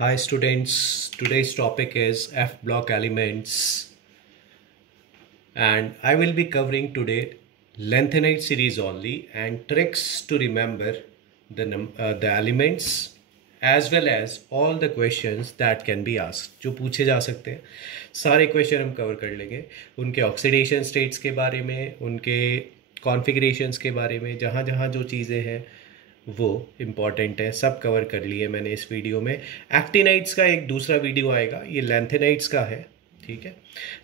Hi students, today's topic is F block elements and I will be covering today lengthenite series only and tricks to remember the elements as well as all the questions that can be asked जो पूछे जा सकते हैं सारे question हम cover कर लेंगे उनके ऑक्सीडेशन स्टेट्स के बारे में उनके कॉन्फ़िगरेशंस के बारे में जहाँ जहाँ जो चीज़ें हैं वो इम्पॉर्टेंट है सब कवर कर लिए मैंने इस वीडियो में। एक्टिनाइट्स का एक दूसरा वीडियो आएगा, ये लैंथेनाइट्स का है, ठीक है।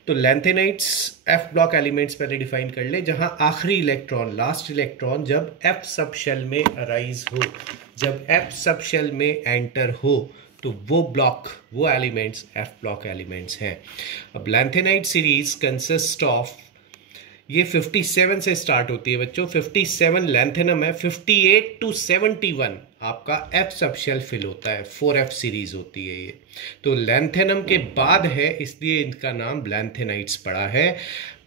तो लैंथेनाइट्स एफ ब्लॉक एलिमेंट्स पहले डिफाइन कर ले, जहां आखिरी इलेक्ट्रॉन लास्ट इलेक्ट्रॉन जब एफ सब शेल में अराइज हो, जब एफ सब शेल में एंटर हो तो वो एलिमेंट्स एफ ब्लॉक एलिमेंट्स हैं। अब लैंथेनाइट सीरीज कंसिस्ट ऑफ, ये 57 से स्टार्ट होती है बच्चों, 57 लैंथेनम है, 58 to 71 आपका एफ सब शेल फिल होता है, 4F सीरीज होती है ये। तो लैंथेनम के बाद है इसलिए इनका नाम लैंथेनाइट्स पड़ा है,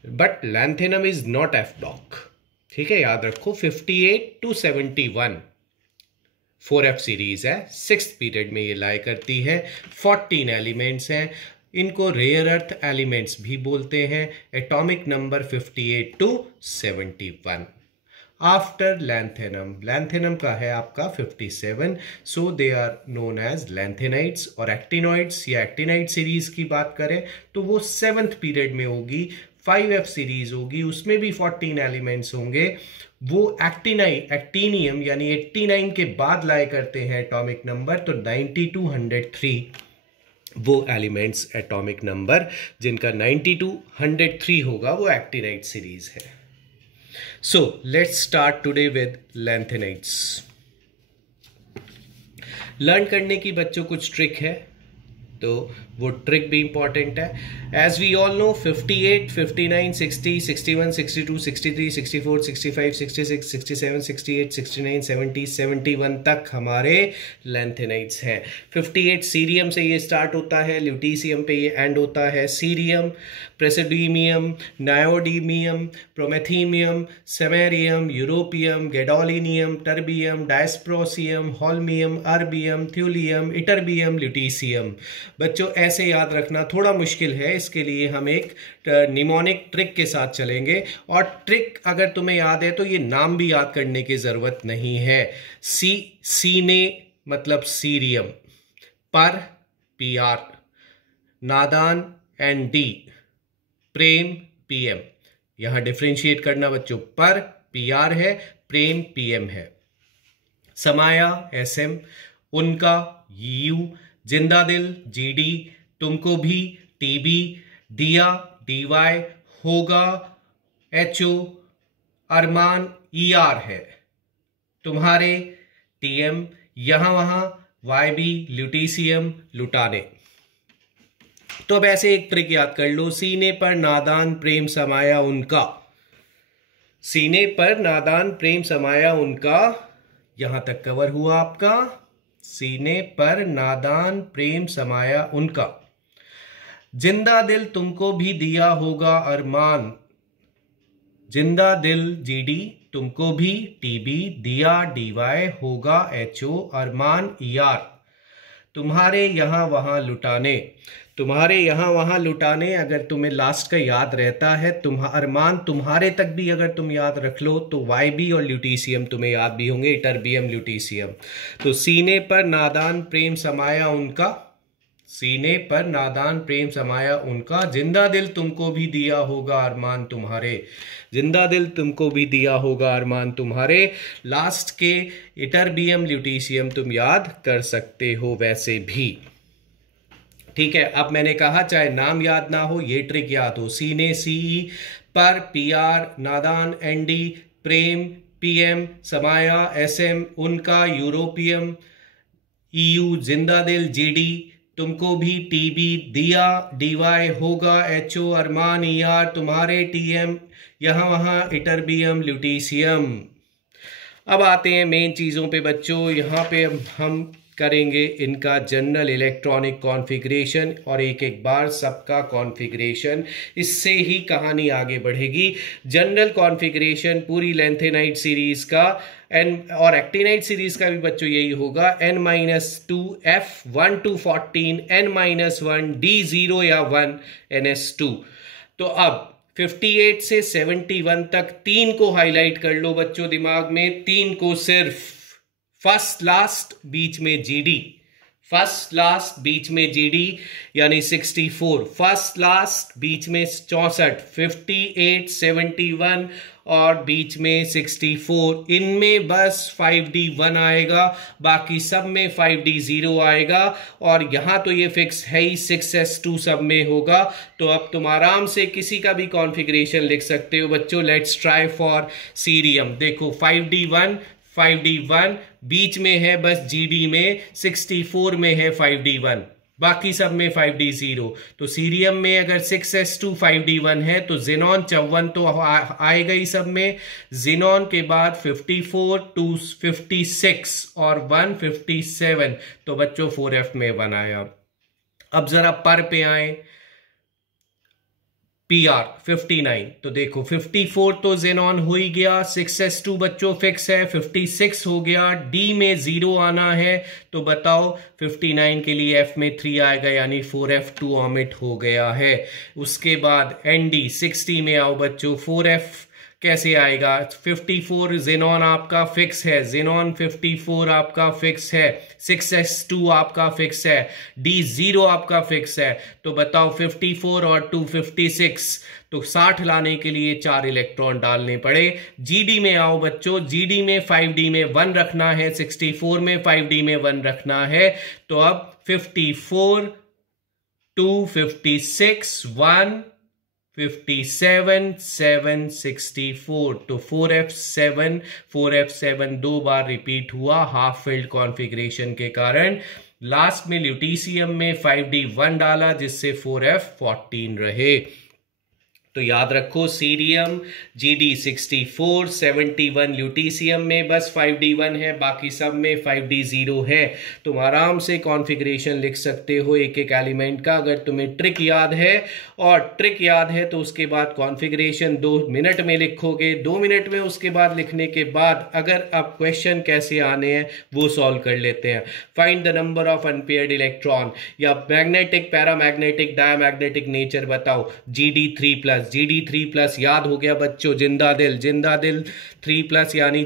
but lanthanum is not F block, ठीक है, याद रखो। 58 to 71 4F सीरीज है, 6th पीरियड में ये लाई करती है, 14 एलिमेंट्स हैं, इनको रेयर अर्थ एलिमेंट्स भी बोलते हैं। Atomic number 58 to 71। After lanthanum का है आपका 57, सो दे आर नोन एज लैंथेनाइट्स। और एक्टिनॉइड्स या एक्टिनाइट सीरीज की बात करें तो वो 7th पीरियड में होगी, 5F सीरीज होगी, उसमें भी 14 एलिमेंट्स होंगे। वो एक्टीनियम यानी 89 के बाद लाई करते हैं एटॉमिक नंबर, तो 90 to 103 वो एलिमेंट्स एटॉमिक नंबर जिनका 90 to 103 होगा वो एक्टिनाइट सीरीज है। So let's start today with lanthanides. Learn करने की बच्चों कुछ ट्रिक है, तो वो ट्रिक भी इंपॉर्टेंट है। एज वी ऑल नो 58, 59, 60, 61, 62, 63, 64, 65, 66, 67, 68, 69, 70, 71 तक हमारे लैंथेनाइट्स हैं। 58 सीरियम से ये स्टार्ट होता है, ल्यूटीशियम पे ये एंड होता है। Cerium, praseodymium, neodymium, promethium, samarium, europium, gadolinium, terbium, dysprosium, holmium, erbium, thulium, ytterbium, lutetium. बच्चों ऐसे याद रखना थोड़ा मुश्किल है, इसके लिए हम एक निमोनिक ट्रिक के साथ चलेंगे। और ट्रिक अगर तुम्हें याद है तो ये नाम भी याद करने की जरूरत नहीं है। सीने मतलब सीरियम, पर PR, नादान एंड प्रेम PM। यहां डिफरेंशिएट करना बच्चों, पर PR है, प्रेम PM है। समाया SM, उनका U, जिंदा दिल GD, तुमको भी TB, दिया DY, होगा HO, अरमान ER है, तुम्हारे TM, यहां वहां YB, ल्यूटीशियम, लुटाने। तो अब ऐसे एक ट्रिक याद कर लो, सीने पर नादान प्रेम समाया उनका, सीने पर नादान प्रेम समाया उनका, यहां तक कवर हुआ आपका। सीने पर नादान प्रेम समाया उनका, जिंदा दिल तुमको भी दिया होगा अरमान, जिंदा दिल GD, तुमको भी TB, दिया DY, होगा HO, अरमान ER, तुम्हारे यहां वहां लुटाने। तुम्हारे यहां वहां लुटाने अगर तुम्हें लास्ट का याद रहता है, अरमान तुम्हारे तक भी अगर तुम याद रख लो तो YB और ल्यूटीशियम तुम्हें याद भी होंगे, इटर्बियम, ल्यूटीशियम। तो सीने पर नादान प्रेम समाया उनका, सीने पर नादान प्रेम समाया उनका, जिंदा दिल तुमको भी दिया होगा अरमान तुम्हारे, जिंदा दिल तुमको भी दिया होगा अरमान तुम्हारे। लास्ट के इटर्बियम, ल्यूटीशियम तुम याद कर सकते हो वैसे भी, ठीक है। अब मैंने कहा चाहे नाम याद ना हो ये ट्रिक याद हो। सीने CE, पर PR, नादान ND, प्रेम PM, समाया SM, उनका यूरोपियम, EU, जिंदा दिल GD, तुमको भी TB, दिया DY, होगा HO, अरमान ER, तुम्हारे TM, यहां वहां इटर्बियम, ल्यूटीशियम। अब आते हैं मेन चीजों पे बच्चों, यहां पे हम करेंगे इनका जनरल इलेक्ट्रॉनिक कॉन्फ़िगरेशन और एक एक बार सबका कॉन्फ़िगरेशन, इससे ही कहानी आगे बढ़ेगी। जनरल कॉन्फ़िगरेशन पूरी लैंथेनाइट सीरीज़ का एन और एक्टिनाइट सीरीज का भी बच्चों यही होगा, n-2 f 1 to 14 n-1 d0 या 1 ns2। तो अब 58 से 71 तक तीन को हाईलाइट कर लो बच्चों दिमाग में, तीन को सिर्फ फर्स्ट लास्ट बीच में जीडी, फर्स्ट लास्ट बीच में जीडी यानी 64, फर्स्ट लास्ट बीच में 64, 58, 71 और बीच में 64, इनमें बस 5D1 आएगा, बाकी सब में 5D0 आएगा और यहां तो ये फिक्स है ही 6S2 सब में होगा। तो अब तुम आराम से किसी का भी कॉन्फ़िगरेशन लिख सकते हो बच्चों। Let's try for cerium. देखो 5D1 बीच में है बस जीडी में, 64 में है 5D1, बाकी सब में 5D0। तो सीरियम में अगर 6S2 5D1 है तो जेनॉन 54 तो आएगा ही सब में, जेनॉन के बाद 54 to 56 और 157, तो बच्चों 4F में 1 आया। अब जरा पर पे आए, PR 59, तो देखो 54 तो जेनॉन हो ही गया, 6S2 बच्चों फिक्स है, 56 हो गया, D में 0 आना है, तो बताओ 59 के लिए F में 3 आएगा यानी 4F2 ऑमिट हो गया है। उसके बाद ND 60 में आओ बच्चों, 4F कैसे आएगा, 54 जेनॉन आपका फिक्स है, जेनॉन 54 आपका फिक्स है, 6S2 आपका फिक्स है, D0 आपका फिक्स है, तो बताओ 54 और 2 56, तो 60 लाने के लिए 4 इलेक्ट्रॉन डालने पड़े। GD में आओ बच्चों, GD में 5D में 1 रखना है, 64 में 5D में 1 रखना है, तो अब 54 2 56 1 57 7 64, तो 4F7 दो बार रिपीट हुआ हाफ फिल्ड कॉन्फ़िगरेशन के कारण। लास्ट में ल्यूटीशियम में 5D1 डाला जिससे 4F14 रहे। तो याद रखो सीरियम GD 64, 71 ल्यूटीशियम में बस 5D1 है, बाकी सब में 5D0 है। तुम आराम से कॉन्फ़िगरेशन लिख सकते हो एक एक एलिमेंट का, अगर तुम्हें ट्रिक याद है, और ट्रिक याद है तो उसके बाद कॉन्फ़िगरेशन 2 मिनट में लिखोगे, 2 मिनट में उसके बाद लिखने के बाद अगर अब क्वेश्चन कैसे आने हैं वो सॉल्व कर लेते हैं। Find the number of unpaired electron, या मैग्नेटिक पैरामैग्नेटिक डायमैग्नेटिक नेचर बताओ। GD3+, याद हो गया बच्चों, जिंदा दिल 3+ यानी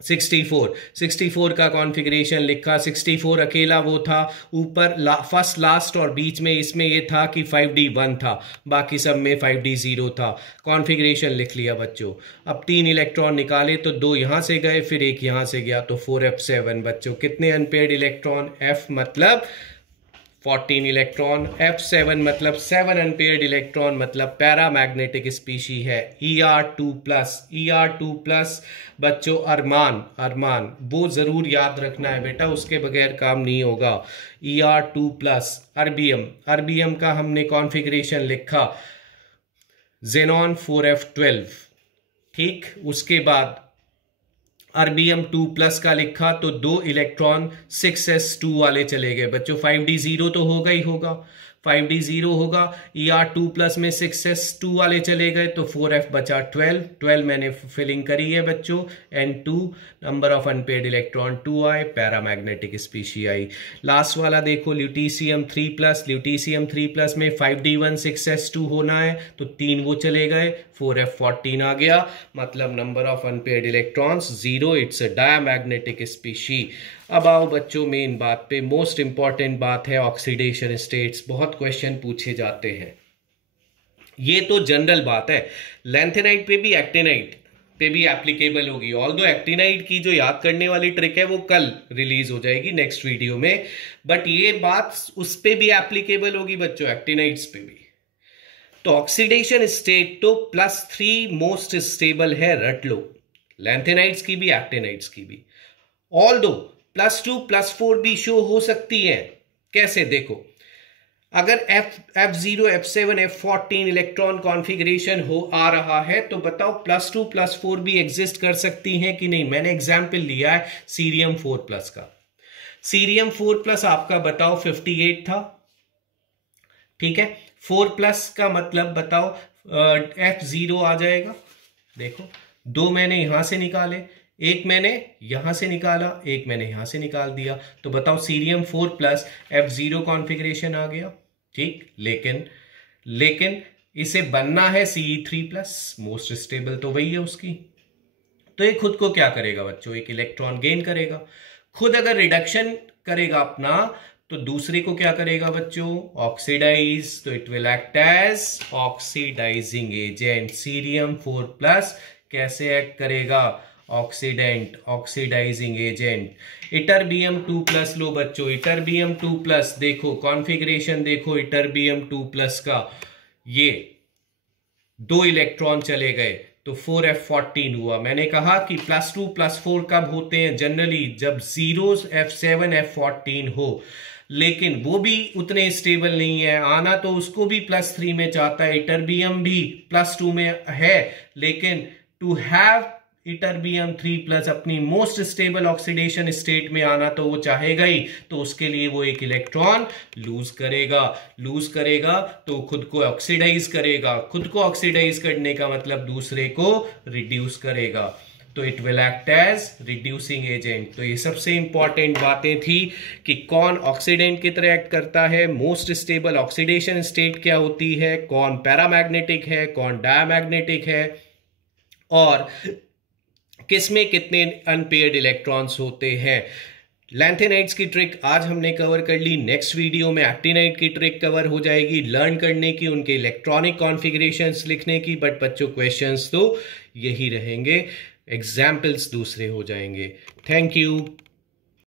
64, 64 का कॉन्फ़िगरेशन लिखा, 64 अकेला वो था, ऊपर फर्स्ट लास्ट और बीच में इसमें ये था कि 5D1 था, बाकी सब में 5D0 था। कॉन्फ़िगरेशन लिख लिया बच्चों। अब 3 इलेक्ट्रॉन निकाले तो 2 यहाँ से गए, फिर एक यहाँ से गया, तो 4F7 बच्चों। कितने अनपेयर्ड इलेक्ट्रॉन, F मतलब 14 इलेक्ट्रॉन, F7 मतलब 7 अनपेयर्ड इलेक्ट्रॉन, मतलब पैरामैग्नेटिक स्पीशी है। ER2+ बच्चों अरमान वो जरूर याद रखना है बेटा, उसके बगैर काम नहीं होगा। ER2+। अर्बियम का हमने कॉन्फ़िगरेशन लिखा, जेनॉन 4F12, ठीक। उसके बाद अर्बियम 2+ का लिखा तो 2 इलेक्ट्रॉन 6S2 वाले चले गए बच्चों, 5D0 तो होगा ही होगा, 5D0 होगा। ER2+ में 6S2 वाले चले गए तो 4F बचा 12 मैंने फिलिंग करी है बच्चों। N2 number of unpaired electron 2 आए, पैरामैग्नेटिक स्पीशी आई। लास्ट वाला देखो ल्यूटीशियम 3+ में 5D1 6S2 होना है तो 3 वो चले गए, 4F14 आ गया, मतलब number of unpaired electrons 0, it's a diamagnetic species. अब आओ बच्चों मेन बात पे, मोस्ट इंपॉर्टेंट बात है ऑक्सीडेशन स्टेट्स, बहुत क्वेश्चन पूछे जाते हैं। ये तो जनरल बात है, लैंथेनाइट पे भी एक्टिनाइट पे भी एप्लीकेबल होगी, ऑल्दो एक्टिनाइट की जो याद करने वाली ट्रिक है वो कल रिलीज हो जाएगी नेक्स्ट वीडियो में, बट ये बात उस पे भी एप्लीकेबल होगी बच्चों, एक्टिनाइट्स पे भी। तो ऑक्सीडेशन स्टेट तो +3 मोस्ट स्टेबल है, रट लो, लैंथेनाइट्स की भी एक्टिनाइट्स की भी। ऑल्दो +2 +4 भी शो हो सकती है। कैसे, देखो अगर F0 F7 F14 electron configuration आ रहा है तो बताओ +2 +4 भी एग्जिस्ट कर सकती हैं कि नहीं। मैंने एग्जाम्पल लिया है सीरियम 4+ का, सीरियम 4+ आपका बताओ 58 था, ठीक है। 4+ का मतलब बताओ F0 आ जाएगा। देखो 2 मैंने यहां से निकाले, एक मैंने यहां से निकाला, एक मैंने यहां से निकाल दिया, तो बताओ सीरियम 4+ F0 कॉन्फ़िगरेशन आ गया, ठीक। लेकिन इसे बनना है Ce3+, मोस्ट स्टेबल तो वही है उसकी। तो ये खुद को क्या करेगा बच्चों, एक इलेक्ट्रॉन गेन करेगा। खुद अगर रिडक्शन करेगा अपना, तो दूसरे को क्या करेगा बच्चों, ऑक्सीडाइज। तो it will act as oxidising agent. Cerium 4+ कैसे एक्ट करेगा, ऑक्सीडेंट, ऑक्सीडाइजिंग एजेंट। इटरबियम 2+ लो बच्चों, इटरबियम 2+, देखो कॉन्फ़िगरेशन देखो इटरबियम 2+ का, ये 2 इलेक्ट्रॉन चले गए तो 4F14 हुआ। मैंने कहा कि +2 +4 कब होते हैं जनरली, जब 0 F7 F14 हो, लेकिन वो भी उतने स्टेबल नहीं है। आना तो उसको भी +3 में चाहता है, इटरबियम भी +2 में है, लेकिन टू हैव इटरबियम 3+ अपनी मोस्ट स्टेबल ऑक्सीडेशन स्टेट में आना तो वो चाहेगा ही, तो उसके लिए वो एक इलेक्ट्रॉन लूज करेगा तो खुद को ऑक्सीडाइज करेगा। खुद को ऑक्सीडाइज करने का मतलब दूसरे को रिड्यूस करेगा, तो it will act as reducing agent. तो ये सबसे इंपॉर्टेंट बातें थी कि कौन ऑक्सीडेंट की तरह एक्ट करता है, मोस्ट स्टेबल ऑक्सीडेशन स्टेट क्या होती है, कौन पैरामैग्नेटिक है, कौन डायमैग्नेटिक है, और किसमें कितने अनपेयर्ड इलेक्ट्रॉन्स होते हैं। लैंथेनाइड्स की ट्रिक आज हमने कवर कर ली। नेक्स्ट वीडियो में एक्टिनाइड की ट्रिक कवर हो जाएगी, लर्न करने की, उनके इलेक्ट्रॉनिक कॉन्फ़िगरेशंस लिखने की। बट बच्चों क्वेश्चंस तो यही रहेंगे, एग्जाम्पल्स दूसरे हो जाएंगे। Thank you.